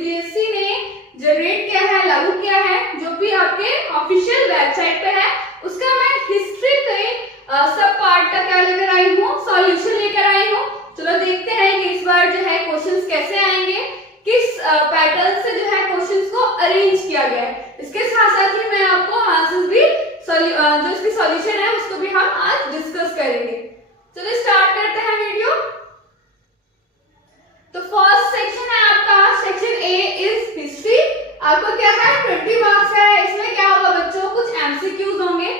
CBSE ने generate किया है, लागू किया है, जो भी आपके ऑफिशियल वेबसाइट पे है, उसका मैं हिस्ट्री के सब पार्ट का क्या लेकर आई हूँ, सॉल्यूशन लेकर आई हूँ। चलो देखते हैं कि इस बार जो है क्वेश्चंस कैसे आएंगे, किस पैटर्न से जो है क्वेश्चंस को अरेंज किया गया है। इसके साथ साथ ही मैं आपको आंसर्स भी जो इसकी सॉल्यूशन है उसको भी हम आज डिस्कस करेंगे। चलो स्टार्ट करते हैं वीडियो। तो फर्स्ट सेक्शन है आपका, सेक्शन ए इज हिस्ट्री। आपको क्या है 20 मार्क्स है। इसमें क्या होगा बच्चों, कुछ एमसीक्यूज होंगे,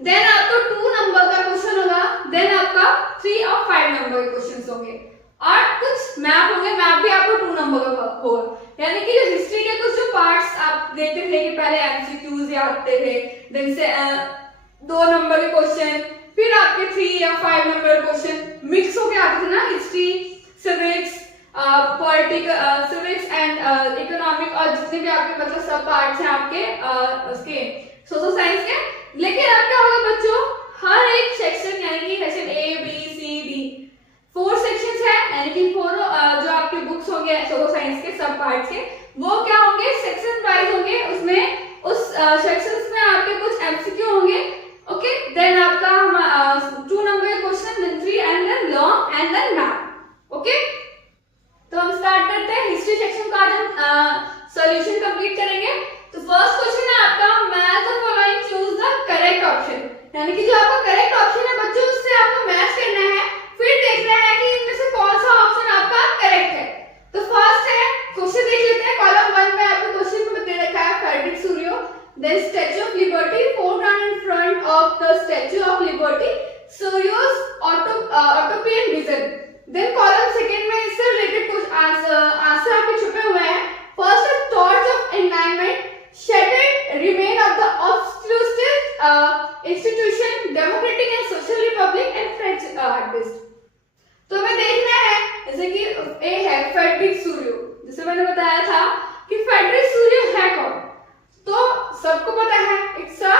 देन आपको 2 नंबर का क्वेश्चन होगा, देन आपका 3 और 5 नंबर के क्वेश्चंस होंगे और कुछ मैप होंगे। मैप भी आपको 2 नंबर का होगा। यानी कि जो हिस्ट्री के कुछ जो पार्ट्स आप देखते थे कि पहले एमसीक्यूज आते थे, देन से 2 नंबर के क्वेश्चन, फिर आपके 3 या 5 नंबर क्वेश्चन मिक्स होके आते थे ना, history, civics, political, civics and economic और जितने भी आपके मतलब सब पार्ट्स हैं आपके उसके सोशल साइंस के। लेकिन अब क्या होगा बच्चों, हर एक सेक्शन यानी कि section A B C D 4 sections है, यानी कि 4 जो आपके बुक्स होंगे सोशल साइंस के सब पार्ट्स के, वो क्या होंगे सेक्शन वाइज होंगे। उसमें उस सेक्शंस में आपके कुछ एमसीक्यू होंगे, ओके, देन आपका 2 नंबर के question, then 3 and then long and then map. Okay, तो हम स्टार्ट करते हैं हिस्ट्री सेक्शन का। आज हम सॉल्यूशन कंप्लीट करेंगे। तो फर्स्ट क्वेश्चन है आपका, match the following, choose the correct option. यानी कि जो आपका करेक्ट ऑप्शन है बच्चों, उससे आपको मैच करना है, फिर देखना है कि इनमें से कौन सा ऑप्शन आपका करेक्ट है। तो फर्स्ट है क्वेश्चन, देख लेते हैं। कॉलम 1 में आपको क्वेश्चन में दे रखा है Frederic Sorrieu, then statue of liberty, foreground in front of the statue of liberty, Sorrieu's utopian vision. Then column second में इससे रिलेटेड कुछ आंसर आपके छुपे हुए हैं। फर्स्ट है torch of enlightenment, shattered remain of the obscurest institution, democratic and social republic and French artist। तो हमें देखना है जैसे कि ए है फ्रेडरिक सूरियो, जैसे मैंने बताया था कि फ्रेडरिक सूरियो है कौन, तो सबको पता है इट्स अ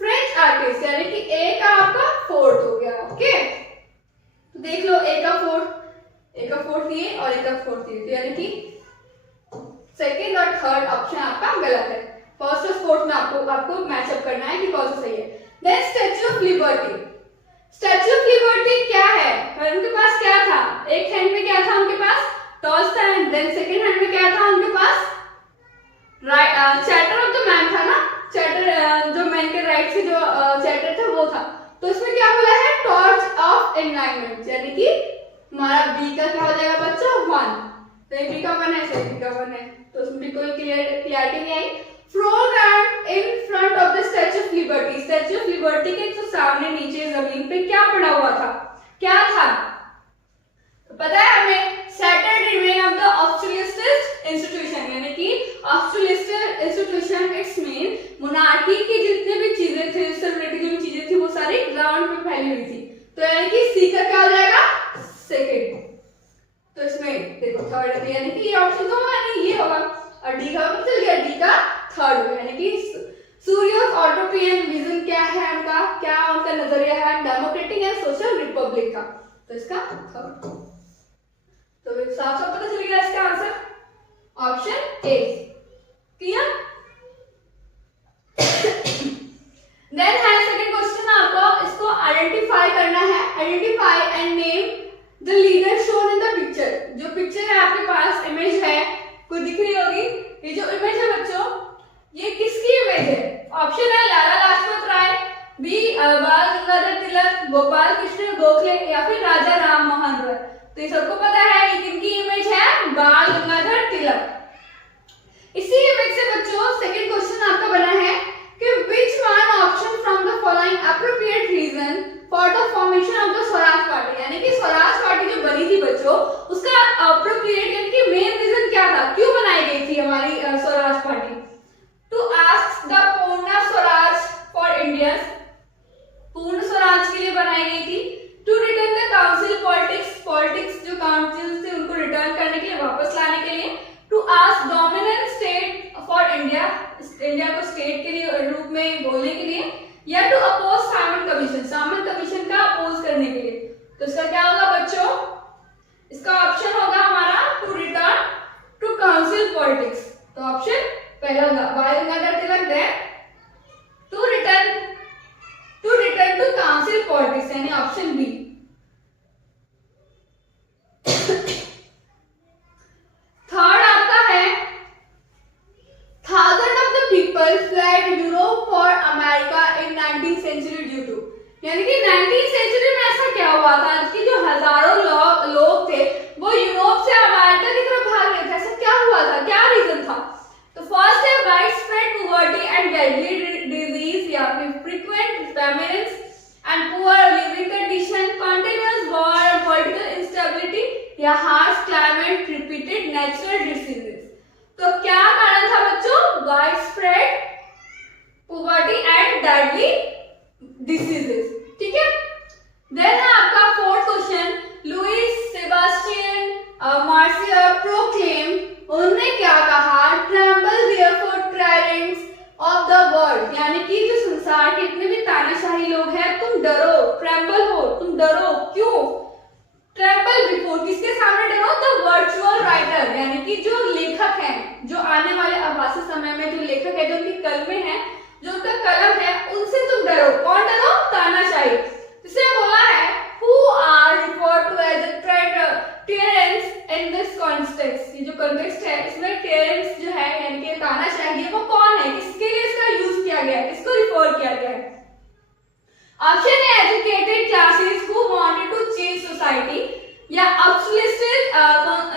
फ्रेंच आर्टिस्ट, यानी कि ए का आपका 4th हो गया। ओके, तो देख लो ए का 4th ये और ए का 4th ये, यानी कि सेकेंड और थर्ड ऑप्शन आपका गलत है। फर्स्ट और फोर्थ में आपको मैचअप करना है कि कौन सा सही है। Then statue of liberty, statue of Liberty क्या है, उनके पास क्या था, एक हैंड में क्या था उनके पास, टॉर्च था, देन सेकेंड हैंड में क्या था उनके पास, चैटर ऑफ द मैन था ना, चैटर जो मैन के राइट से जो चैटर था वो था। तो इसमें क्या बोला है, टॉर्च ऑफ एनलाइटमेंट, यानी कि हमारा बी का क्या हो जाएगा बच्चों 1, तो बी का 1 है, बी का 1 है, तो उसमें भी कोई क्लियरिटी नहीं आई। Foreground in front of the statue of liberty, statue of liberty के तो सामने नीचे जमीन पे क्या पड़ा हुआ था, क्या था, तो पता है हमें, shattered remain of the obscurest institution, यानी कि obscurest institution it's mean monarchy की जितने भी चीजें थी, उससे रिलेटेड जो भी चीजें थी वो सारी ग्राउंड पे फैली हुई थी। तो यानी कि सी का क्या हो जाएगा सेकेंड। तो इसमें देखो थर्ड है, यानी कि ये ऑप्शन तो होगा नहीं, ये होगा, और डी का पता चल गया, डी का थर्ड होगा, यानी कि सूरियोस ऑटोपियन विजन क्या है उनका, क्या उनका नजरिया है, डेमोक्रेटिक एंड सोशल रिपब्लिक का, तो इसका थर्ड। तो साफ साफ पता चल गया इसका answer option A. Clear? Then है सेकंड क्वेश्चन आपको, इसको आइडेंटिफाई करना है, identify and name the leader shown in the picture. जो पिक्चर है आपके पास, इमेज है, कोई दिख रही होगी, ये जो इमेज है बच्चों, ये किसकी इमेज है? ऑप्शन है लाला लाजपत राय, बी बाल गंगाधर तिलक, गोपाल कृष्ण गोखले, या फिर राजा राम मोहन रॉय। तो ये सबको पता है ये किनकी इमेज है, बाल गंगाधर तिलक। इसी इमेज से बच्चों सेकंड क्वेश्चन आपका बना है कि which one option from the following appropriate reason for the formation of the Swaraj party, यानी कि स्वराज पार्टी जो बनी थी बच्चों, उसका appropriate यानी कि मेन रीजन क्या था, क्यों बनाई गई थी हमारी Swaraj party? To ask the पूर्ण स्वराज for Indians, पूर्ण स्वराज के लिए बनाई गई थी। To return the council politics जो काउंसिल थे उनको रिटर्न करने के लिए, वापस लाने के लिए। To ask dominant state for India, India को स्टेट के लिए रूप में बोलने के लिए, या to oppose Simon Commission, Simon Commission का अपोज करने के लिए। तो इसका क्या होगा बच्चों, इसका ऑप्शन होगा हमारा to return to council politics. तो ऑप्शन पहला होगा Bal Gangadhar Tilak then to return to council politics, यानी ऑप्शन बी। थर्ड आपका है thousand of the people fled Europe for America in 19th century due to, यानी कि 19th सेंचुरी में ऐसा क्या हुआ था कि जो हजारों लोग थे वो यूरोप से अमेरिका की तरफ भाग रहे थे। ऐसा क्या हुआ था, क्या रीजन था? तो फर्स्ट है wide spread poverty and deadly disease, या फिर frequent famines and poor living condition, continuous war and political instability, या harsh climate, repeated natural diseases. तो क्या कारण था बच्चों? Wide spread poverty and deadly diseases. ठीक है, देन है आपका fourth question, Louis Sebastien Mercier proclaim, उन्होंने क्या कहा? Tremble therefore tyrants of the world, यानी कि जो संसार के इतने भी तानाशाही लोग हैं तुम डरो, ट्रेम्बल हो, तुम डरो। क्यों ट्रेम्बल बिफोर? किसके सामने डरो? द वर्चुअल राइटर, यानी कि जो लेखक हैं, जो आने वाले आभासी समय में जो लेखक है, जो उनकी कलमें हैं, जो उनका कलम है, उनसे तुम डरो। कौन डरो? तानाशाही। इसे बोला है who are referred to as a tyrants in this context, ये जो कॉन्टेक्स्ट है इसमें tyrants जो है यानी कि तानाशाही है वो कौन है, किसके लिए इसका यूज किया गया है, किसको रिफर किया गया है? ऑप्शन है educated classes who wanted to change society, या obsolescent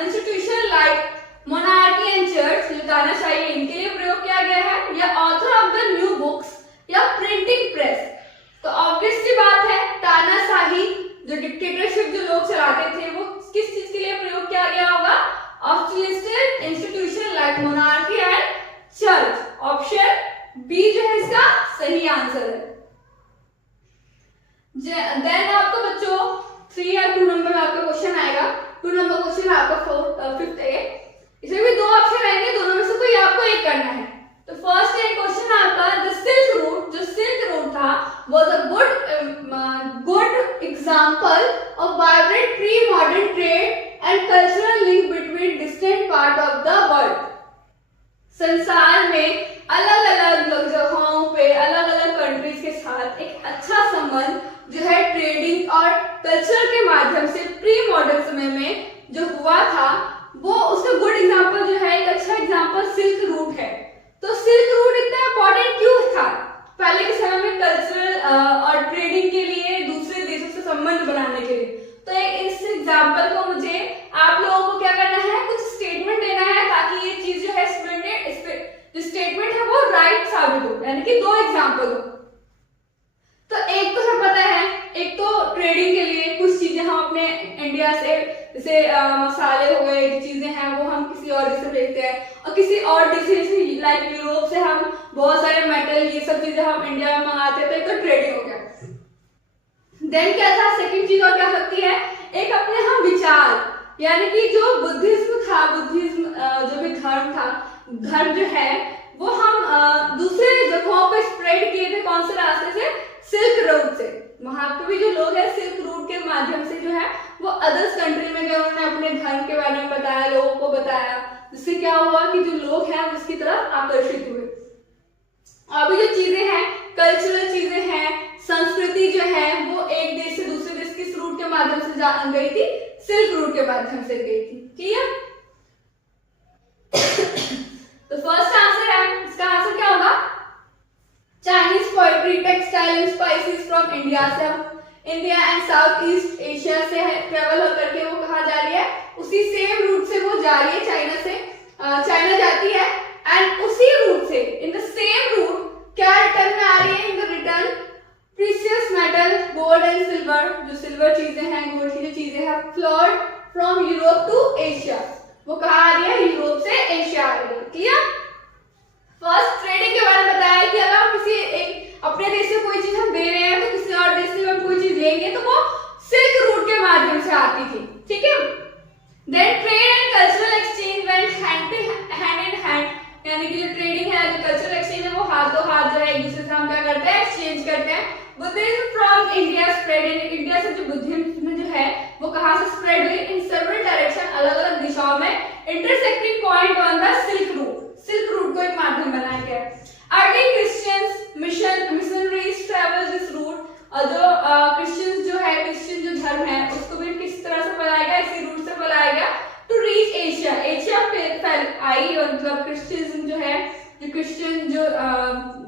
institution like monarchy and church, जो तानाशाही है इनके लिए प्रयोग किया गया है, या author of the new books, या प्रिंटिंग प्रेस। तो ऑब्वियसली बात है तानाशाही जो डिक्टेटरशिप जो लोग चलाते थे वो किस चीज के लिए प्रयोग किया गया होगा? Obsoleted institution like monarchy and church. Option B जो है इसका सही आंसर है। देन आपको बच्चों 3 या 2 नंबर में आपका क्वेश्चन आएगा। 2 नंबर क्वेश्चन है आपका 5th है, इसमें भी 2 ऑप्शन आएंगे, दोनों में से कोई आपको एक करना है। तो फर्स्ट है क्वेश्चन आपका द सिल्क रूट, जो सिल्क रूट था was a good example of vibrant pre-modern trade and cultural link between distant part of the world। संसार में अलग-अलग जगहों पे अलग-अलग कंट्रीज के साथ एक अच्छा संबंध जो है ट्रेडिंग और कल्चर के माध्यम से प्री मॉडर्न समय में जो हुआ था, वो उसका गुड एग्जांपल जो है, एक अच्छा एग्जांपल सिल्क रूट है। तो सिल्क रूट इतना इंपॉर्टेंट क्यों था? पहले के समय में कल्चरल और ट्रेडिंग के लिए, दूसरे देशों से संबंध बनाने के लिए। तो इस एग्जांपल को मुझे आप लोगों को क्या करना है, कुछ स्टेटमेंट देना है ताकि ये चीज जो है जो स्टेटमेंट है वो राइट साबित हो, यानी कि 2 एग्जांपल हो। तो एक तो हमें पता है, एक तो ट्रेडिंग के लिए कुछ चीजें हम अपने इंडिया से, जैसे मसाले हो गए, जो चीजें हैं वो हम किसी और देश से भेजते हैं, और किसी और देश लाइक यूरोप से हम बहुत सारे मेटल ये सब चीजें हम इंडिया में मंगाते थे, तो ट्रेडिंग हो गया। देन क्या था, सेकंड चीज और क्या सकती है, एक अपने हम विचार, यानी कि जो बुद्धिज्म था, जो भी धर्म था, धर्म जो है वो हम दूसरे जगहों पे स्प्रेड किए थे। कौन से रास्ते से? सिल्क रूट से। वहां पे भी जो लोग हैं सिल्क रूट के माध्यम से जो है वो अदर्स कंट्री में गए, उन्होंने अपने धर्म के बारे में बताया, लोगों को बताया, जिससे क्या हुआ कि जो लोग हैं उसकी तरफ आकर्षित हुए। अभी जो चीजें हैं, कल्चरल चीजें हैं, संस्कृति जो है वो एक देश से दूसरे देश किस रूट के माध्यम से गई थी? सिल्क रूट के माध्यम से गई थी। क्लियर? तो फर्स्ट आंसर है, इसका आंसर क्या होगा? Chinese poetry, textile and spices from India, से India and south east Asia से ट्रेवल करके वो कहा जा रही है, उसी सेम रूट से वो जा रही है, चाइना से चाइना जाती है, एंड उसी रूट से इन द सेम रूट क्या रिटर्न में आ रही है? In the return precious metal, gold and silver, जो सिल्वर चीजें हैं, गोल्ड की जो चीजें हैं, flowed from Europe to Asia. वो कहाँ आ रही है? यूरोप से एशिया आ रही है। क्लियर? फर्स्ट ट्रेडिंग के बारे में बताया कि अगर हम किसी एक अपने देश से कोई चीज हम दे रहे हैं तो किसी और देश से हम कोई चीज लेंगे तो वो सिल्क रूट के माध्यम से आती थी। ठीक है? Then trade and cultural exchange went hand in hand, यानी कि जो ट्रेडिंग है, जो कल्चरल एक्सचेंज है, वो हाथों हाथ जो है एक दूसरे से हम क्या करते हैं? एक्सचेंज करते हैं। Buddhism from India spread, India से जो बुद्धिज्म जो है वो कहां से स्प्रेड हुई? इन सेवरल डायरेक्शन, अलग अलग दिशाओं में, इंटरसेक्टिंग पॉइंट ऑन द ईसाई और मतलब क्रिश्चियनिज्म जो है, जो क्रिश्चियन जो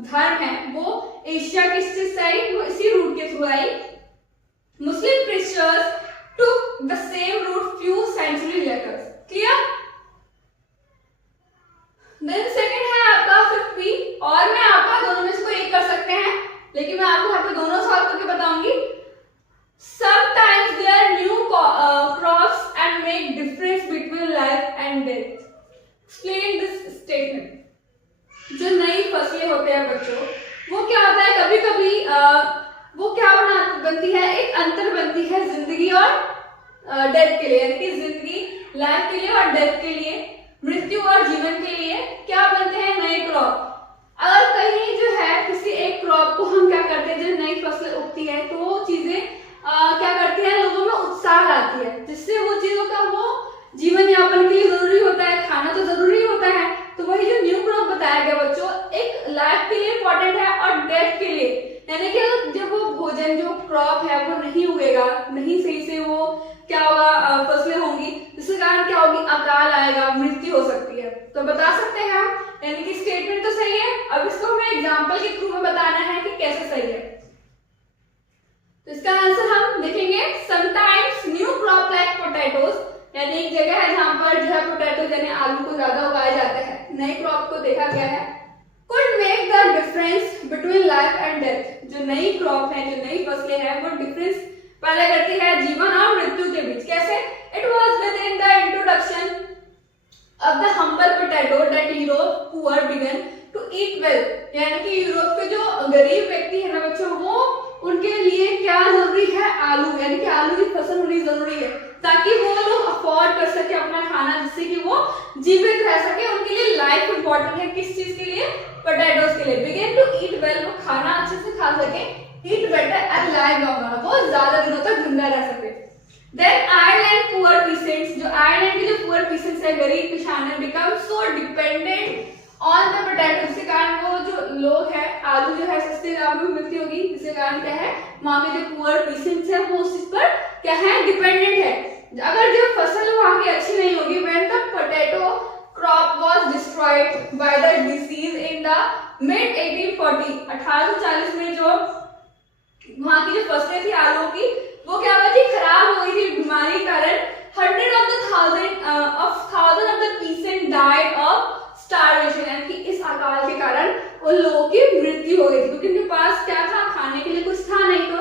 धर्म है वो एशिया की स्थित आई, वो इसी रूट के through I. Muslim Christians took the same route few centuries later. Clear? Then second है आपका 5th, और मैं आपका दोनों में से कोई एक कर सकते हैं, लेकिन मैं आपको यहाँ पे दोनों सॉल्व करके बताऊंगी। Sometimes there are new crops and make difference between life and death. Explain this statement. जो नई फसलें होते हैं बच्चों, वो क्या होता है, कभी कभी वो क्या बनती है, एक अंतर बनती है जिंदगी और डेथ के लिए, यानी कि जिंदगी लाइफ के लिए और डेथ के लिए, मृत्यु और जीवन के लिए क्या बनते हैं, नए क्रॉप। अगर कहीं जो है किसी एक क्रॉप को हम क्या करते हैं, जो नई फसलें उगती है तो वो चीजें क्या करती है, लोगों में उत्साह लाती है, जिससे वो चीजों का वो जीवन यापन के लिए जरूरी होता है, खाना तो जरूरी होता है। तो वही जो न्यू क्रॉप बताया गया बच्चों, एक लाइफ के लिए इंपॉर्टेंट है और डेथ के लिए, यानी कि जब वो भोजन जो क्रॉप है वो नहीं उगेगा, नहीं सही से वो क्या होगा, फसलें होंगी, जिसके कारण क्या होगी, अकाल आएगा, मृत्यु हो सकती है। तो बता सकते हैं हम, यानी कि स्टेटमेंट तो सही है। अब इसको हमें एग्जांपल के थ्रू में बताना है कि कैसे सही है। तो इसका आंसर हम देखेंगे, sometimes new crop like potatoes, यानी एक जगह है जहां पर जो है पोटैटो यानी आलू को ज्यादा उगाए जाते हैं, नए क्रॉप को देखा गया है, could make the difference between life and death। जो नई क्रॉप है, जो नई फसलें हैं, वो डिफरेंस पैदा करती है जीवन और मृत्यु के बीच। कैसे? It was within the introduction of the humble potato that Europe poor began to eat well। यानी कि यूरोप के जो गरीब व्यक्ति है ना बच्चों, वो उनके लिए क्या जरूरी है, आलू, यानी कि आलू की फसल होनी जरूरी है, ताकि वो लोग अफोर्ड कर सके अपना खाना, जिससे कि वो जीवित रह सके। उनके लिए लाइफ इंपॉर्टेंट है, किस चीज के लिए, पोटैटोज के लिए। बिगिन टू ईट वेल, वो खाना अच्छे से खा सके, ईट बेटर एंड लाइव लॉन्गर, वो ज्यादा दिनों तक जिंदा रह सके। देन आयरलैंड पुअर पीसेंट्स, जो आयरलैंड के जो पुअर पीसेंट्स है, गरीब किसान है, become so dependent on the potato, जिसके कारण वो जो लोग हैं, आलू जो है सस्ते दाम में मिलती होगी, जिसके कारण क्या है, वहां के जो पुअर पीसेंट्स है वो उस चीज पर क्या है, डिपेंडेंट है। अगर जो फसल वहां की अच्छी नहीं होगी, when the potato crop was destroyed by the disease in the mid 1840, 1840 में जो वहां की जो फसलें थी आलू की, वो क्या हुई थी, खराब हो गई थी बीमारी के कारण। 100 of the thousand of the peasants died of starvation, यानी कि इस अकाल के कारण उन लोगों की मृत्यु हो गई थी, क्योंकि उनके पास क्या था, खाने के लिए कुछ था नहीं, तो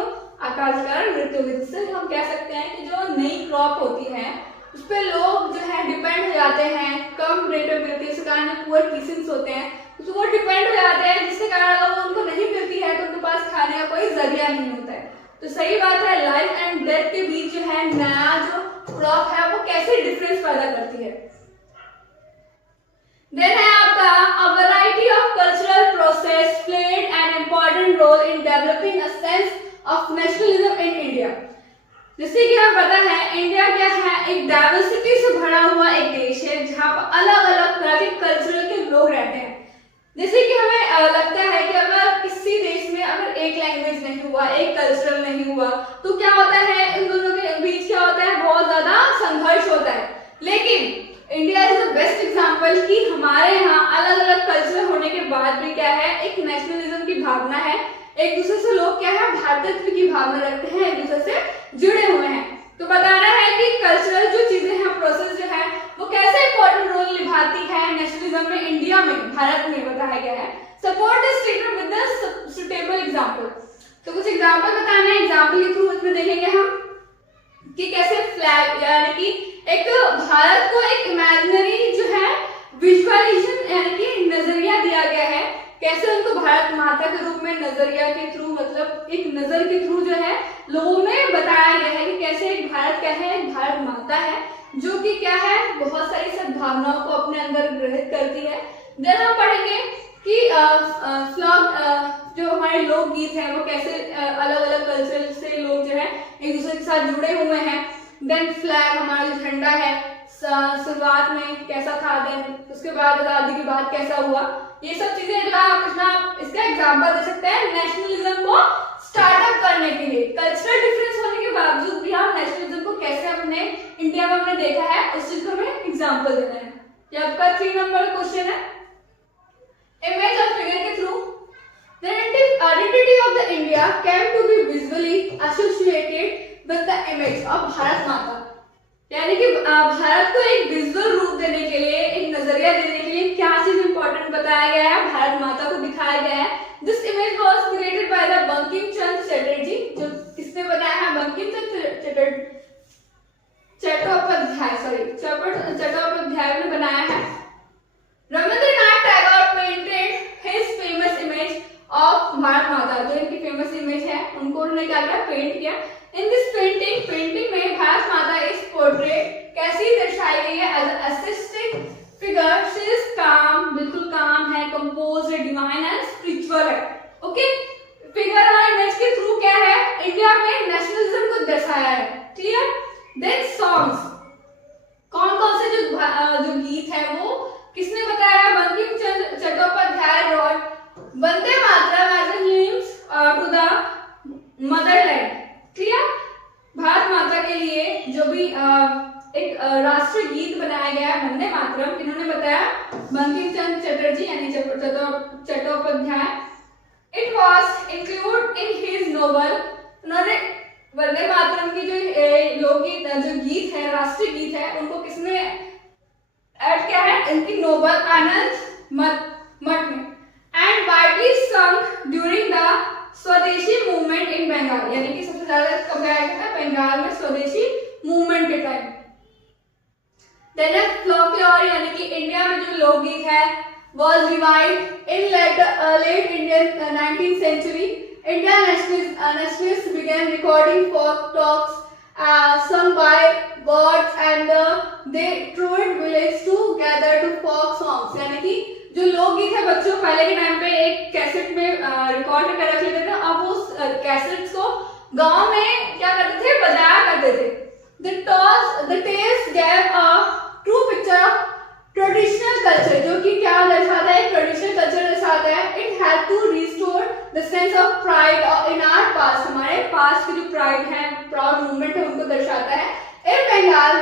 अकाल के कारण मृत्यु हो गई। जिससे हम कह सकते हैं कि जो नई क्रॉप होती है उस पर लोग जो है डिपेंड हो जाते हैं, कम रेट में मिलती है, इस कारण जो पुअर पीसेंट्स होते हैं तो वो डिपेंड हो जाते हैं, जिसके कारण अगर वो उनको नहीं मिलती है तो उनके पास खाने का कोई जरिया नहीं होता है। तो सही बात है, लाइफ एंड डेथ के बीच जो है नया जो क्रॉप है वो कैसे डिफरेंस पैदा करती है। देन है आपका, a variety of cultural process played an important role in developing a sense of nationalism in India. जैसे कि हमें पता है, इंडिया क्या है, एक डाइवर्सिटी से भरा हुआ एक देश है, जहाँ पर अलग अलग तरह के कल्चरल के लोग रहते हैं। जैसे कि हमें लगता है कि अगर किसी देश में अगर एक लैंग्वेज नहीं हुआ, एक कल्चरल नहीं हुआ, तो क्या होता है, इन दोनों के बीच क्या होता है, बहुत ज्यादा संघर्ष होता है। लेकिन India is the best example कि हमारे यहाँ अलग अलग कल्चर होने के बाद भी क्या है, एक नेशनलिज्म की भावना है, एक दूसरे से लोग क्या है, भारतत्व की भावना रखते हैं, एक दूसरे से जुड़े हुए हैं। तो बताना है कि कल्चरल जो चीजें हैं, प्रोसेस जो है, वो कैसे इंपॉर्टेंट रोल निभाती है नेशनलिज्म में, इंडिया में, भारत में, बताया गया है। Support this statement with the suitable example. तो कुछ एग्जांपल बताना है, एग्जांपल के थ्रू इसमें देखेंगे हम कि कैसे फ्लैग, यानी कि एक भारत को एक इमेजिनरी जो है विजुअलाइजेशन, यानी कि नजरिया दिया गया है, कैसे उनको भारत माता के रूप में नजरिया के थ्रू, मतलब एक नजर के थ्रू जो है लोगों में बताया गया है कि कैसे एक भारत क्या है, एक भारत माता है जो कि क्या है, बहुत सारी सद्भावनाओं को अपने अंदर ग्रहित करती है। देन हम पढ़ेंगे कि जो हमारे लोकगीत है वो कैसे अलग अलग कल्चर से लोग जो है एक दूसरे के साथ जुड़े हुए हैं। देन फ्लैग, हमारा जो झंडा है, शुरुआत में कैसा था, देन उसके बाद आजादी के बाद कैसा हुआ, ये सब चीजें जो आप इसका एग्जाम्पल दे सकते हैं नेशनलिज्म को स्टार्टअप करने के लिए। कल्चरल डिफरेंस होने के बावजूद भी हम नेशनलिज्म को कैसे अपने इंडिया में हमने देखा है, उस चीज को हमें एग्जाम्पल देना है। ये आपका 3 नंबर क्वेश्चन है। इमेज और फिगर के through the identity of the India came to be visually associated with the image of Bharat माता, यानी कि भारत को एक विजुअल रूप देने के लिए, एक नजरिया देने के लिए क्या चीज इंपॉर्टेंट बताया गया है, भारत माता को दिखाया गया है। This image was created by the Bankim Chandra Chatterjee, जो किसने बनाया है, बंकिम चंद्र चट्टोपाध्याय ने बनाया है। Rabindranath Tagore painted his famous image of Bharat माता, जो इनकी फेमस इमेज है उनको उन्होंने क्या किया, पेंट किया। इन दिस पेंटिंग में भारत माता इस पोर्ट्रेट कैसी दर्शाई गई है, एज असिस्टिक फिगर, शी इज काम, बिल्कुल काम है, कंपोज्ड, डिवाइन एंड स्पिरिचुअल है। ओके, फिगर और इमेज के थ्रू क्या है, इंडिया में नेशनलिज्म को दर्शाया है। क्लियर। देन सॉन्ग्स, कौन कौन से जो गीत है वो किसने बताया, Bankim Chandra Chattopadhyay wrote Vande Mataram as a hymns to the motherland. Clear. Bharat Mata के लिए जो भी एक राष्ट्रीय गीत बनाया गया है वंदे मातरम, इन्होंने बताया बंकिम चंद्र चटर्जी यानी Chattopadhyay. It was include in his novel, उन्होंने वंदे मातरम की जो लोकगीत जो गीत है, राष्ट्रीय गीत है, उनको किसने ऐड किया है, इनकी नोबल आनंद मठ में। एंड वाइडली सung ड्यूरिंग द स्वदेशी मूवमेंट इन बंगाल, यानी कि सबसे ज्यादा कब गाया गया था, बंगाल में स्वदेशी मूवमेंट के टाइम। देन फोकलोर, यानी कि इंडिया में जो लोकगीत है was revived in late Indian 19th century. Indian nationalists began recording folk talks sung by birds and they toured village to gather to folk songs, यानी कि जो लोकगीत है बच्चों पहले के टाइम पे एक कैसेट में रिकॉर्ड कर रख लेते थे, अब उस कैसेट्स को गांव में क्या करते थे, बजाया करते थे। The tales gave a true picture of traditional culture, जो कि क्या दर्शाता है, ट्रेडिशनल कल्चर दर्शाता है। It had to restore the sense of pride in our past, हमारे पास्ट की जो प्राइड है, प्राउड मूवमेंट है, उनको दर्शाता है। In Bengal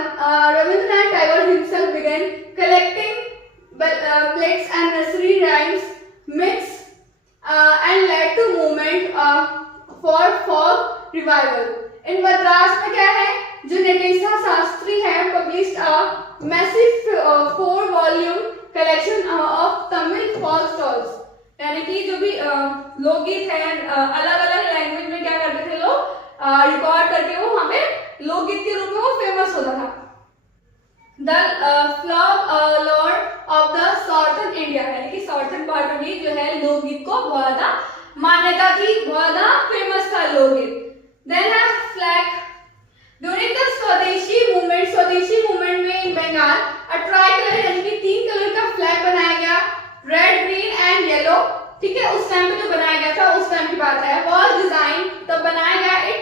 Rabindranath Tagore himself began collecting plates and nursery rhymes mix and led to movement for folk revival. In Madras में क्या है, जो नटेशा शास्त्री है, published a massive 4-volume collection of Tamil folk stories, यानी कि जो भी लोकगीत है अलग अलग लैंग्वेज में क्या करते थे लोग, रिकॉर्ड करके वो हमें लोकगीत के रूप में वो फेमस होता था। The folklore of the Southern India, यानी कि साउथर्न पार्ट में जो है लोकगीत को बहुत ज्यादा मान्यता थी, बहुत ज्यादा फेमस था लोकगीत। Then है flag. During the स्वदेशी मूवमेंट में इन बंगाल a tri-color यानी कि 3 कलर का फ्लैग बनाया गया, रेड, ग्रीन एंड येलो। ठीक है, उस टाइम पे जो बनाया गया था उस टाइम की बात है। was डिजाइन तब बनाया गया, it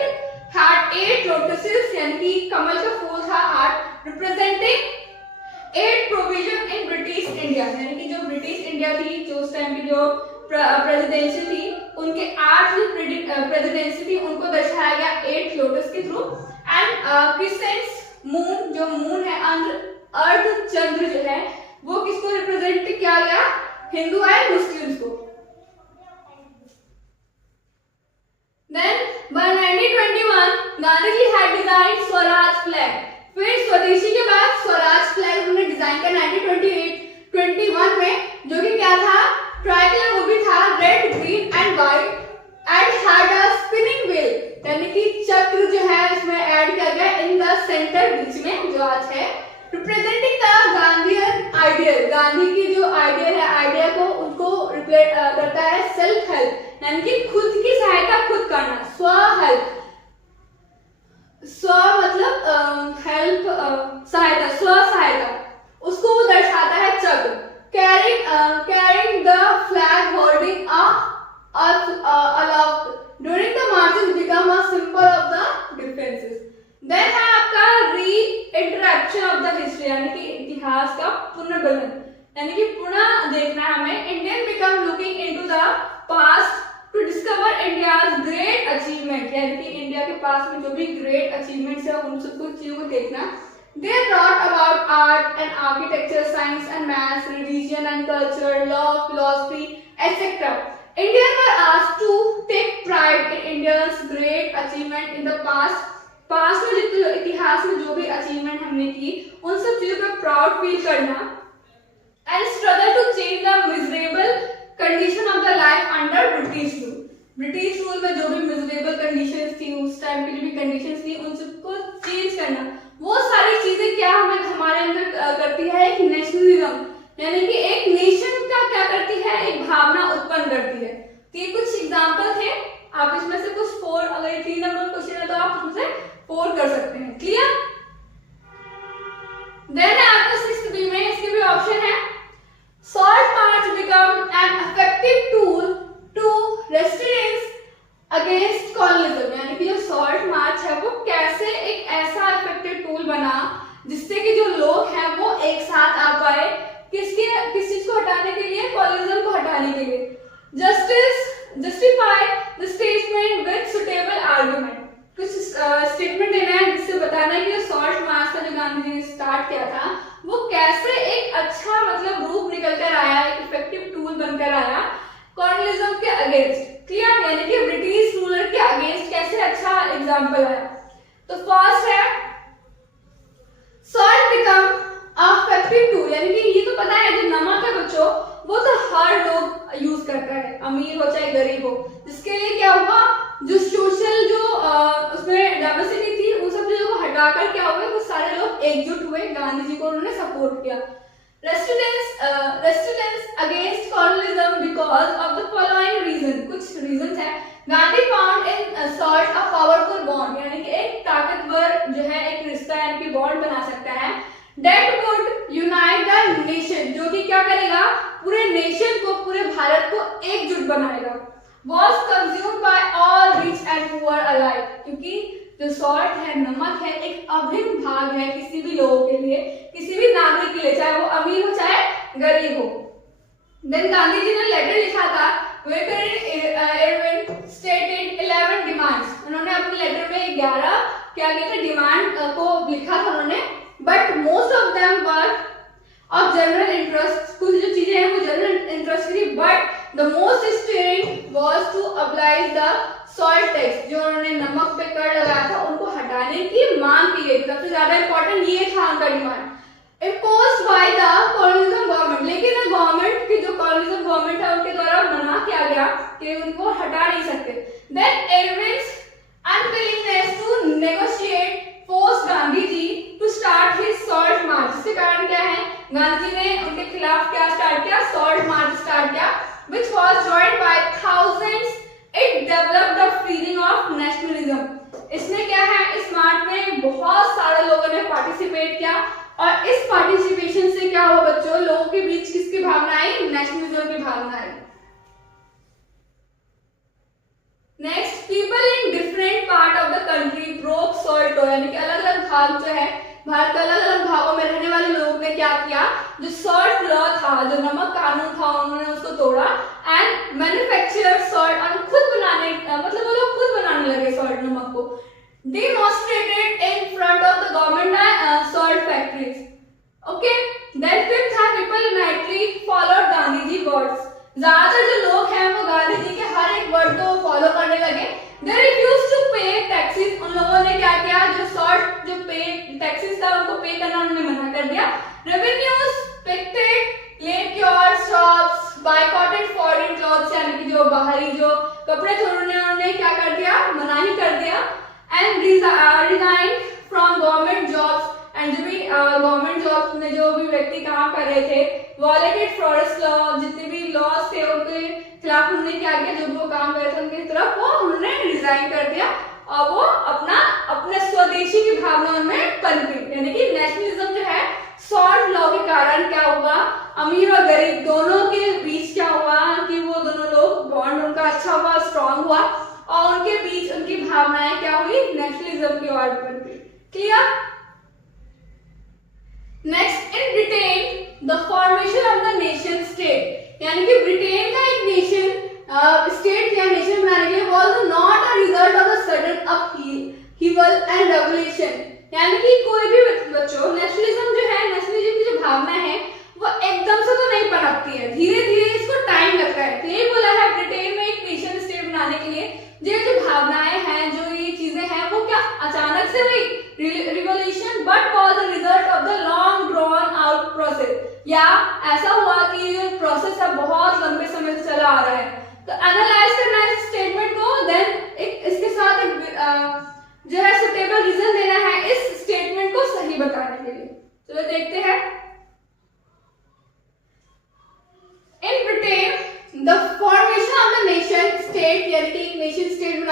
had 8 lotuses यानी कि कमल का फूल था 8, representing 8 provision in British India, यानी कि जो ब्रिटिश इंडिया थी, जो उस टाइम की जो प्रेसिडेंसी थी, उनके 8 जो प्रेसिडेंसी थी उनको दर्शाया गया 8 लोटस के थ्रू। एंड क्रिसेंट मून, जो मून है, अर्ध चंद्र जो है, वो किसको रिप्रेजेंट किया गया, हिंदू एंड मुस्लिम्स को। Then by 1921 Gandhi ji had designed Swaraj flag, फिर स्वदेशी के बाद स्वराज फ्लैग उन्होंने डिजाइन किया 1921 में, जो कि क्या था, ट्राइकलर, वो भी था red, green and white, and had a spinning wheel, यानी कि चक्र जो है इसमें ऐड किया गया इन द सेंटर, बीच में जो आज है, representing the Gandhian ideal, Gandhi की जो आइडियल है, आइडिया को उनको रिप्रेजेंट करता है सेल्फ हेल्प, यानी कि खुद की सहायता खुद करना, स्व हेल्प, स्व मतलब हेल्प, सहायता, स्व सहायता, उसको वो दर्शाता है चक्र। Carrying the flag holding aloft during the marches become a symbol of the differences. Then है आपका reinterruption of the history, यानी कि इतिहास का पुनर्बंधन, यानी कि पुनः देखना हमें। Indian become looking into the past to discover India's great achievement, यानी कि इंडिया के पास में जो भी ग्रेट अचीवमेंट्स है उन सबको चीजों को देखना। They taught about art and architecture, science and maths, religion and culture, law, philosophy, etc. Indians were asked to take pride in India's great achievement in the past. Past में जितने इतिहास में जो भी अचीवमेंट हमने की उन सब चीजों पर प्राउड फील करना and struggle to change the miserable condition of the life under British rule. British rule में जो भी मिजरेबल कंडीशंस थी उस टाइम की जो भी कंडीशंस थी उन सबको चेंज करना, वो सारी चीजें क्या हमें हमारे अंदर करती है एक नेशनलिज्म, यानी कि एक नेशन का क्या करती है एक भावना उत्पन्न करती है। तो ये कुछ एग्जांपल थे, आप इसमें से कुछ 4, अगर ये 3 नंबर क्वेश्चन है तो आप उसमें 4 कर सकते हैं। क्लियर? देन आपको 6th बी में इसके भी ऑप्शन है, salt march become an effective tool to resistance against colonialism, यानी कि जो सॉल्ट मार्च है वो कैसे एक ऐसा इफेक्टिव टूल बना जिससे कि जो लोग हैं वो एक साथ आ पाए किस चीज को हटाने के लिए, कॉलोनिज्म को हटाने के लिए। Justify the statement with suitable argument, कुछ स्टेटमेंट देना है जिससे बताना है कि जो सॉल्ट मार्च का जो गांधी जी ने स्टार्ट किया था वो कैसे एक अच्छा मतलब रूप निकल कर आया, एक इफेक्टिव टूल बनकर आया कॉलोनिज्म के अगेंस्ट। क्लियर? यानी कि ब्रिटिश रूलर के अगेंस्ट कैसे अच्छा एग्जांपल आया। तो फर्स्ट है सॉल्ट बिकम इफेक्टिव टूल, यानी कि ये तो पता है जो नमक है बच्चों वो तो हर लोग यूज करता है, अमीर हो चाहे गरीब हो, जिसके लिए क्या हुआ जो सोशल जो उसमें डाइवर्सिटी थी उन सब चीजों को हटाकर क्या हुआ वो सारे लोग एकजुट हुए, गांधी जी को उन्होंने सपोर्ट किया। Resistance against colonialism because of the following reason, कुछ रीजंस है। Gandhi found in salt a powerful bond, यानी कि एक ताकतवर जो है एक रिश्ता यानी कि बॉन्ड बना सकता है। That would unite the nation, जो कि क्या करेगा पूरे नेशन को, पूरे भारत को एकजुट बनाएगा। Was consumed by all rich and poor alike, क्योंकि जो सॉल्ट है नमक है एक अभिन्न भाग है किसी भी लोगों के लिए, किसी भी नागरिक के लिए, चाहे वो अमीर हो चाहे गरीब हो। देन गांधी जी ने लेटर लिखा था Irwin stated 11 demands, उन्होंने अपने लेटर में 11 क्या कहते हैं डिमांड को लिखा था उन्होंने, but most of them were of general interest, कुछ जो चीजें हैं वो जनरल इंटरेस्ट की, but the most stirring was to apply the salt tax, जो उन्होंने नमक पे कर लगाया था उनको हटाने की मांग की गई। सबसे ज्यादा इंपॉर्टेंट ये था उनका demand imposed by the colonialism government, लेकिन गवर्नमेंट की जो colonialism गवर्नमेंट है उनके द्वारा मना किया गया कि उनको हटा नहीं सकते। Then Irwin's unwillingness to negotiate forced Gandhi ji to start his salt march, इसके कारण क्या है गांधी जी ने उनके खिलाफ क्या स्टार्ट किया, salt march स्टार्ट किया, which was joined by thousands. It developed a feeling of nationalism, इसमें क्या है इस मार्च में बहुत सारे लोगों ने पार्टिसिपेट किया और इस पार्टिसिपेशन से क्या हुआ बच्चों, लोगों के बीच किसकी भावना आई, नेशनलिज्म की भावना आई। Next, people in different part of the country broke salt law, यानी कि अलग अलग भाग जो है भारत के अलग अलग भागों में रहने वाले लोगों ने क्या किया, जो सॉल्ट लॉ था, जो नमक कानून था, उन्होंने उसको तोड़ा एंड मैन्युफैक्चर सॉल्ट, और खुद बनाने मतलब वो लोग खुद बनाने लगे सॉल्ट नमक को। Demonstrated in front of the government salt factories. Okay. Then fifth है people unitedly followed Gandhi words. ज्यादातर जो लोग हैं वो गांधी जी के हर एक वर्ड को फॉलो करने लगे। They refused to pay taxes. उन लोगों ने क्या किया, जो सॉल्ट जो पे टैक्सेस था उनको पे करना उन्होंने मना कर दिया। Revenues picketed, laid cures, shops, boycotted foreign clothes, यानी कि जो बाहरी जो कपड़े थे उन्होंने क्या कर दिया, मना ही कर दिया। And resigned from government jobs, and जो भी गवर्नमेंट जॉब्स में जो भी व्यक्ति काम कर रहे थे, violated forest law, जितने भी लॉज थे उनके खिलाफ उन्होंने क्या किया, जो भी वो काम कर रहे थे उनकी तरफ वो उन्होंने रिजाइन कर दिया और वो अपने स्वदेशी की भावना उनमें पनपी, यानी कि नेशनलिज्म जो है सॉल्ट लॉ के कारण क्या हुआ, अमीर और गरीब दोनों के बीच क्या हुआ कि वो दोनों लोग बॉन्ड उनका अच्छा हुआ, स्ट्रांग हुआ और उनके बीच उनकी भावनाएं क्या हुई, नेशनलिज्म की ओर बढ़ गई। Clear? Next, in Britain the formation of the nation state, यानी कि ब्रिटेन का एक नेशन स्टेट या नेशन बनाने के लिए was not a result of the sudden upheaval and revolution, यानी कि कोई भी बच्चों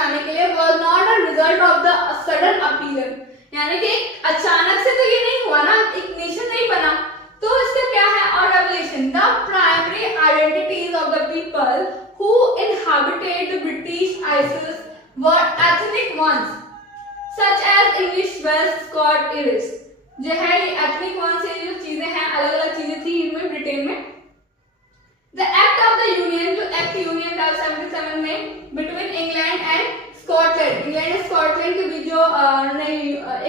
बनाने के लिए was not a result of the sudden appearance, यानी कि अचानक से तो ये नहीं हुआ ना, एक नेशन नहीं बना, तो इसका क्या है, और revelation, the primary identities of the people who inhabited the British Isles were ethnic ones, such as English, Welsh, Scot, Irish, जो है ये ethnic ones से जो चीजें हैं, अलग अलग चीजें थी इनमें ब्रिटेन में। The Act of the Union, जो Act Union था 77 में between England and Scotland, England और स्कॉटलैंड के बीच जो उन्होंने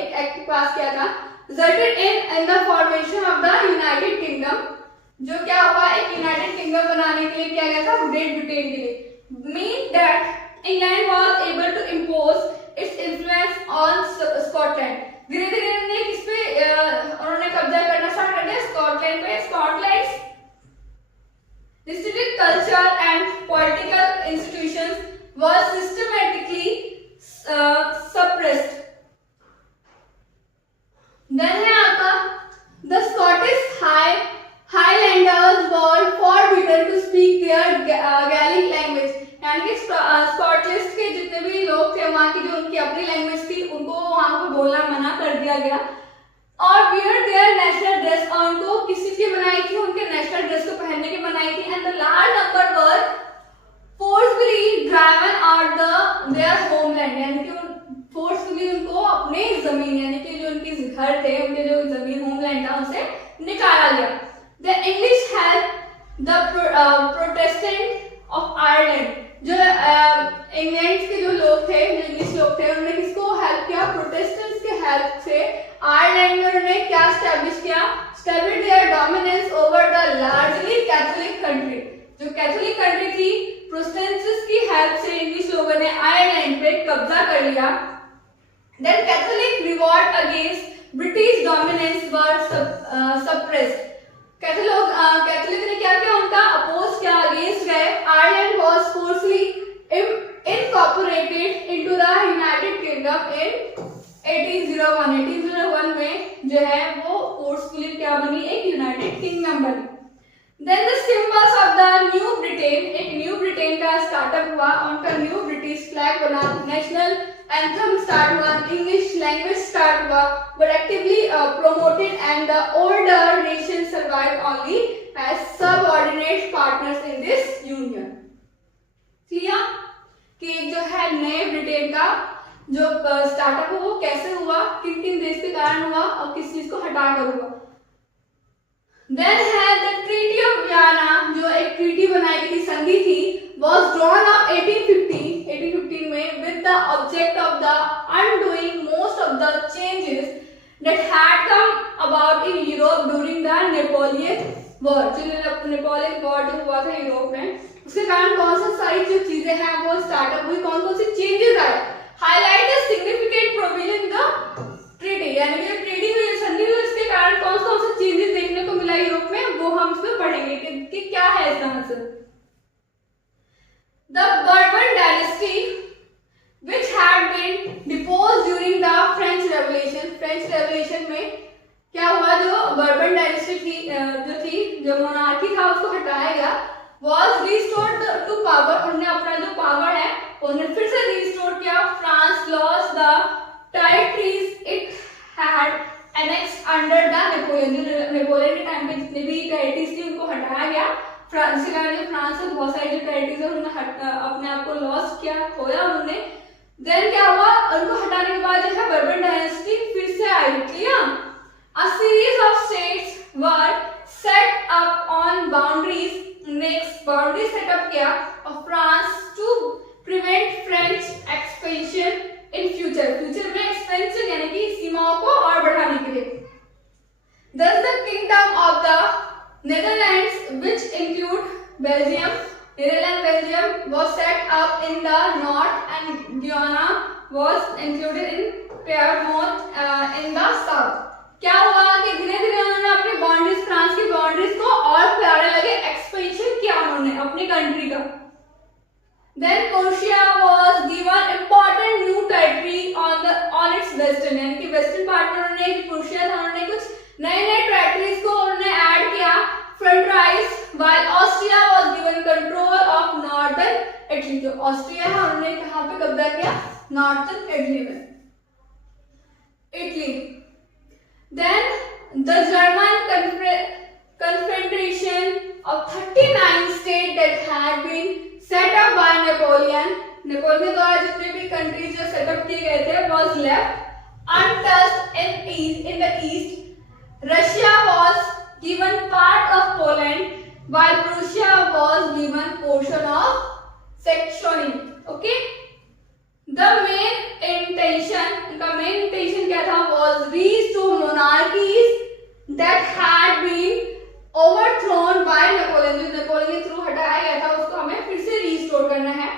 एक एक्ट पास किया था, resulted in the formation of the United Kingdom, जो क्या हुआ, एक यूनाइटेड किंगडम बनाने के लिए किया गया था ग्रेट ब्रिटेन के लिए, mean that England was able to impose its influence on Scotland, धीरे धीरे उन्होंने किस पे उन्होंने कब्जा करना स्टार्ट कर दिया, स्कॉटलैंड पे। Scotland District culture and political institutions were systematically suppressed. Then है आपका the Scottish Highlanders were forbidden to speak their Gaelic language, यानी कि स्कॉटलैंड के जितने भी लोग थे वहाँ की जो उनकी अपनी लैंग्वेज थी उनको वहाँ को बोलना मना कर दिया गया, और wear their national dress, और उनको किसी की बनाई थी, उनके नेशनल ड्रेस को पहनने की बनाई थी, and the large number were forcibly driven out their homeland, यानी कि forcibly उनको अपने जमीन, यानी कि जो उनके घर थे, उनके जो जमीन होमलैंड था उनसे निकाला गया। The English helped the Protestant of Ireland, जो इंग्लैंड के जो लोग थे, जो इंग्लिश लोग थे, उन्होंने किसको हेल्प किया, प्रोटेस्टेंट्स के हेल्प से आयरलैंड में उन्होंने क्या स्टैब्लिश किया, establish their dominance over the largely catholic country, जो कैथोलिक कंट्री थी, प्रोटेस्टेंट्स की हेल्प से इंग्लिश लोगों ने आयरलैंड पे कब्जा कर लिया। Then catholic revolt against British dominance were suppressed, catholic ने क्या किया, उनका अपोज किया, अगेंस्ट गए। Ireland was forcibly incorporated into the United Kingdom in 1801 में जो है वो फोर्सफुली क्या बनी, एक यूनाइटेड किंगडम बनी। Then the symbols of the new Britain, एक न्यू ब्रिटेन का स्टार्टअप हुआ, उनका न्यू ब्रिटिश फ्लैग बना, नेशनल एंथम स्टार्ट हुआ, इंग्लिश लैंग्वेज स्टार्ट हुआ, but actively promoted, and the older nations survived only as subordinate partners in this union. Clear कि जो है नए ब्रिटेन का जो स्टार्टअप हो वो कैसे हुआ, किन किन देश के कारण हुआ और किस चीज को हटाकर हुआ। देन है द ट्रीटी ऑफ वियना, जो एक ट्रीटी बनाई गई थी, संधि थी, was drawn up 1815 में with the object of the undoing most of the changes that had come about in Europe during the Napoleon War, जो नेपोलियन वॉर जो हुआ था यूरोप में, उसके कारण कौन सी सारी जो चीजें हैं वो स्टार्टअप हुई, कौन कौन सी चेंजेस आए, highlight the significant provision in the treaty, यानी कि ट्रीटी हुई, संधि हुई, उसके कारण कौन कौन से चेंजेस देखने को मिला यूरोप में, वो हम इसमें पढ़ेंगे कि क्या है इसका मतलब। The Bourbon dynasty, which had been deposed during the French Revolution, French Revolution में क्या हुआ, जो बर्बन डायनेस्टी थी, जो मोनार्की था उसको हटाया गया, was restored to power, उन्होंने अपना जो पावर है उन्होंने फिर से रिस्टोर किया। France lost the territories it had annexed under the Napoleon के टाइम पे जितने भी टेरिटरीज थी उनको हटाया गया। फ्रांस के कारण फ्रांस से बहुत सारी जो टेरिटरीज है उन्होंने अपने आप को लॉस किया, खोया उन्होंने। देन क्या हुआ, उनको हटाने के बाद जो है बर्बन डायनेस्टी फिर से आई। Clear? A series of states were set up on boundaries, next boundary set up किया of France to prevent French expansion in future, future में expansion यानी कि सीमाओं को और बढ़ाने के लिए। Thus the kingdom of the Netherlands, which include Belgium, Netherlands, Belgium was set up in the north and Guyana was included in Piedmont in the south। क्या हुआ कि धीरे धीरे उन्होंने अपनी बाउंड्रीज, फ्रांस की बाउंड्रीज को और फैलाने लगे, एक्सपेंशन किया उन्होंने अपनी कंट्री का। Then Prussia was given important new territory on its western, यानी कि वेस्टर्न पार्ट में उन्होंने प्रूशिया था, उन्होंने कुछ नए नए टेरिटरीज को उन्होंने ऐड किया, frontiers, while Austria was given control of northern Italy, जो ऑस्ट्रिया है उन्होंने कहाँ पे कब्जा किया, नॉर्थन इटली में, Italy. Then the German confederation of 39 states that had been set up by Napoleon द्वारा जितने भी कंट्रीज जो सेटअप किए गए थे was left untouched in the east. Russia was given part of Poland while Prussia was given portion of Saxony. Okay, the main intention क्या था, was restore monarchies that had been overthrown by Napoleon, जो Napoleon के through हटाया गया था उसको हमें फिर से रिस्टोर करना है,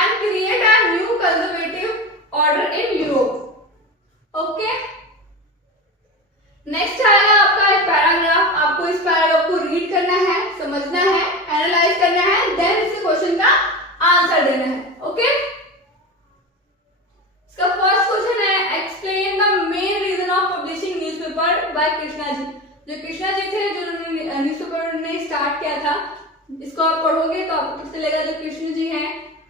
and create a new conservative order in Europe. Okay, next आएगा आपका एक पैराग्राफ। आपको इस पैराग्राफ को रीड करना है, समझना है, एनालाइज करना है, देन इस क्वेश्चन का आंसर देना है। ओके, इसका फर्स्ट क्वेश्चन है, explain the main reason of publishing newspaper by Krishna ji. जो कृष्णा जी थे, जो न्यूज़पेपर ने स्टार्ट किया था, इसको आप पढ़ोगे तो आपको पता चलेगा जो कृष्ण जी हैं,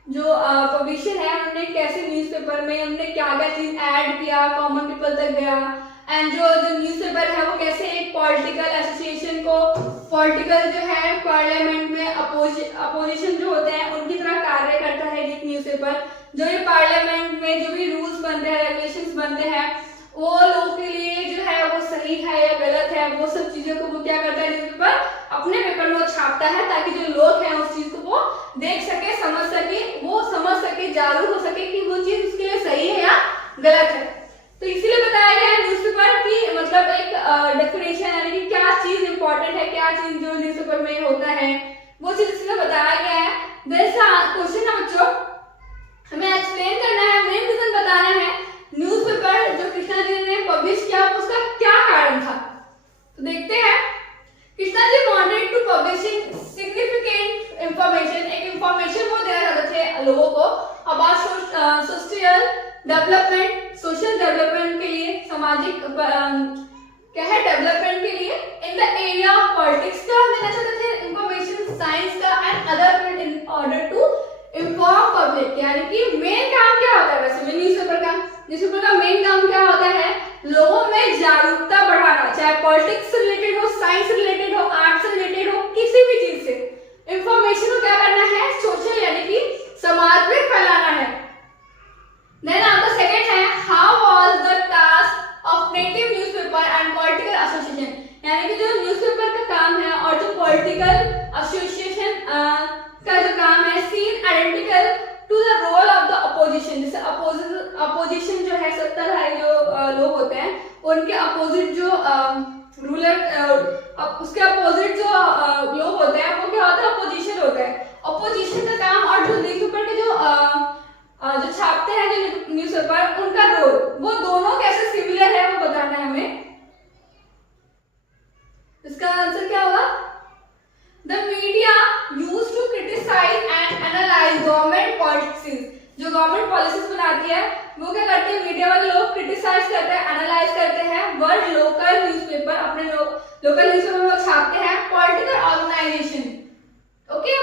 जो पब्लिशर है, उन्होंने कैसे न्यूज़पेपर में उन्होंने क्या क्या चीज ऐड किया, कॉमन पीपल तक गया, एंड जो न्यूज़पेपर है वो कैसे एक पॉलिटिकल एसोसिएशन को, पॉलिटिकल जो है पार्लियामेंट में अपोजिशन जो होते हैं उनकी तरह कार्य करता है ये न्यूज़पेपर। जो ये पार्लियामेंट में जो भी रूल्स बनते हैं, रेगुलेशंस बनते हैं, वो लोगों के लिए जो है वो सही है या गलत है, वो सब चीजों को वो क्या करता है, न्यूज़पेपर अपने पेपर में छापता है, ताकि जो लोग हैं उस चीज को वो देख सके, समझ सके, वो समझ सके, जागरूक हो सके कि वो चीज उसके लिए सही है या गलत है। तो इसीलिए बताया गया है न्यूज़पेपर की मतलब एक डेफिनेशन, यानी कि क्या चीज इंपॉर्टेंट है, क्या चीज जो न्यूज़पेपर में होता है वो चीज इसलिए बताया गया है। जैसा क्वेश्चन है बच्चों, हमें एक्सप्लेन करना है, मेन रीजन बताना है न्यूज़पेपर जो कृष्णा जी ने पब्लिश किया उसका क्या कारण था। तो देखते हैं, Krishna ji wanted to publishing significant information, एक इंफॉर्मेशन वो देना चाहते थे लोगों को about social development, social development के लिए, सामाजिक क्या है डेवलपमेंट के लिए, in the area of politics का देना चाहते थे इंफॉर्मेशन, साइंस का and other field in order to inform public. यानी कि मेन काम क्या होता है वैसे में न्यूज़पेपर का मेन काम क्या होता है, लोगों में जागरूकता बढ़ाना, चाहे पॉलिटिक्स से रिलेटेड हो, साइंस से रिलेटेड हो, आर्ट से रिलेटेड हो, किसी भी चीज से इंफॉर्मेशन को क्या करना है, सोशल यानी कि समाज में फैलाना है। देन आपका सेकंड है, how was the task of native newspaper and political association, यानी कि जो न्यूज़पेपर का काम है और जो पॉलिटिकल एसोसिएशन का जो काम है, seen identical to the role of the opposition. जैसे अपोजिशन जो है, सत्ताधारी जो लोग होते हैं, उनके अपोजिट जो रूलर, उसके अपोजिट जो लोग होते हैं वो क्या होता है, अपोजिशन होता है। अपोजिशन का काम और जो न्यूज़पेपर के जो छापते हैं जो न्यूज़पेपर, उनका रोल, वो दोनों कैसे सिमिलर है वो बताना है हमें। इसका आंसर क्या होगा, The media used to criticize and analyze government policies। जो गवर्नमेंट पॉलिसीज बनाती है वो क्या करते हैं, मीडिया वाले लोग क्रिटिसाइज करते हैं, एनालाइज करते हैं वर्ड लोकल न्यूज़पेपर, अपने लोकल न्यूज़पेपर में छापते हैं, political organisation. Okay,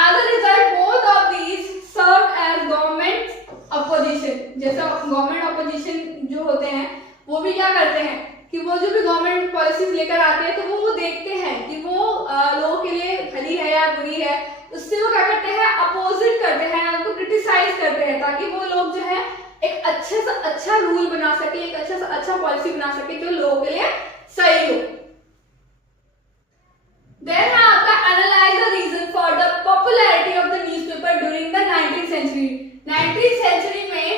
as a result both of these serve as government opposition. जैसा गवर्नमेंट अपोजिशन जो होते हैं वो भी क्या करते हैं कि वो जो भी गवर्नमेंट पॉलिसीज लेकर आते हैं तो वो देखते हैं कि वो लोगों के लिए भली है या बुरी है, उससे वो क्या करते हैं, अपोजिट करते हैं, उनको क्रिटिसाइज करते हैं, ताकि वो लोग जो है एक अच्छे से अच्छा रूल बना सके, एक अच्छा से अच्छा पॉलिसी बना सके जो लोगों के लिए सही हो। देन आपका analyse the reason for the popularity of the newspaper during the 19th century. 19th century में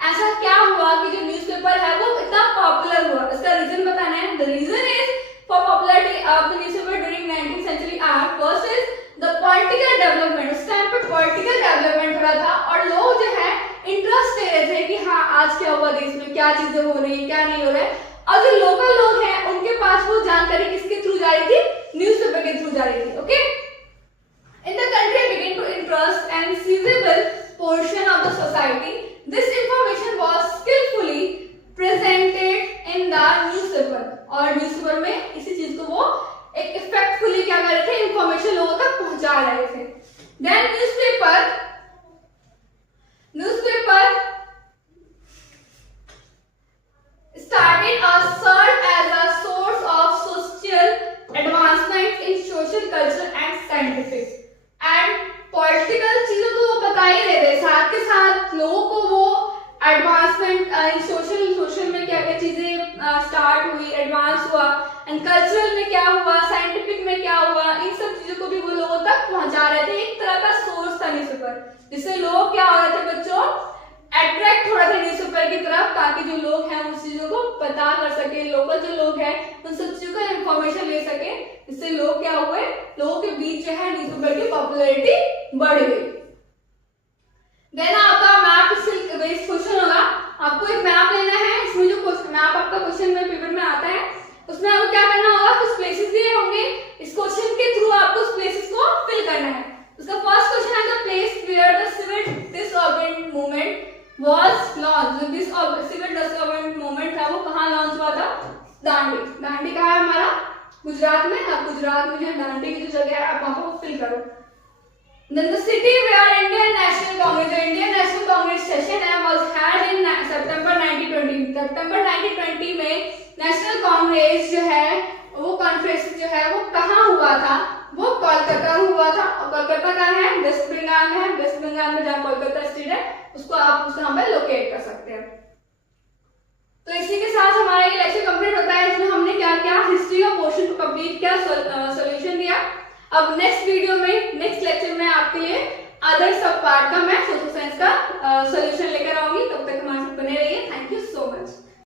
ऐसा क्या हुआ कि जो न्यूज़पेपर है वो इतना पॉपुलर हुआ, इसका रीजन बताना है। The reason is for popularity of the newspaper during 19th century are, first is the political development. उस टाइम पे पॉलिटिकल डेवलपमेंट हो रहा था और लोग जो है इंटरेस्ट ले रहे थे कि हाँ आज क्या हुआ देश में, क्या चीजें हो रही है, क्या नहीं हो रहा है, और जो लोकल लोग हैं उनके पास वो जानकारी किसके थ्रू जा रही थी, न्यूज़पेपर के थ्रू जा रही थी। Okay, in the country begin to interest and sizeable portion of the society, this information was skillfully presented in the newspaper। और न्यूज़पेपर में इसी चीज को वो एक इफेक्टफुली क्या कर रहे थे, इंफॉर्मेशन लोगों तक पहुंचा रहे थे। Then newspaper newspaper started a served as a source of social advancement in social culture and scientific and political चीजों तो वो बता ही रहे थे, साथ के साथ लोगों को वो एडवांसमेंट इन सोशल में क्या क्या चीजें स्टार्ट हुई, एडवांस हुआ, एंड कल्चरल में क्या हुआ, साइंटिफिक में क्या हुआ, इन सब चीजों को भी वो लोगों तक पहुंचा रहे थे। एक तरह का सोर्स था न्यूज़पेपर, जिससे लोग क्या हो रहे थे बच्चों, अट्रैक्ट हो रहे थे न्यूज़पेपर की तरफ, ताकि जो लोग हैं उन चीजों को पता कर सके, लोकल जो लोग हैं उन सब चीजों का इंफॉर्मेशन ले सके। इससे लोग क्या हुए, लोगों के बीच जो है न्यूज़पेपर की पॉपुलैरिटी बढ़ गई। देन आपका मैप से बेस्ड क्वेश्चन होगा, आपको एक मैप लेना है, इसमें जो मैप आपका क्वेश्चन में पेपर में आता है उसमें आपको क्या करना होगा, कुछ प्लेसेस दिए होंगे, इस क्वेश्चन के थ्रू आपको उस प्लेसेस को फिल करना है। उसका फर्स्ट क्वेश्चन है the place where the civil disorganised movement was launch. This civil disorganised movement था वो कहाँ लॉन्च हुआ था, दांडी। दांडी कहाँ है हमारा, गुजरात में। आप गुजरात में जो दांडी की जो जगह है आप वहां पर फिल करो। Then the city where Indian National Congress, the Indian National Congress session was held in September 1920. September 1920 में नेशनल कांग्रेस जो है वो कॉन्फ्रेंस जो है वो कहाँ हुआ था, वो कोलकाता में हुआ था। और कोलकाता कहाँ है, वेस्ट बंगाल में है। वेस्ट बंगाल में जहाँ कोलकाता स्टेट है उसको आप उस यहाँ पे लोकेट कर सकते हैं। तो इसी के साथ हमारा ये लेक्चर कंप्लीट होता है।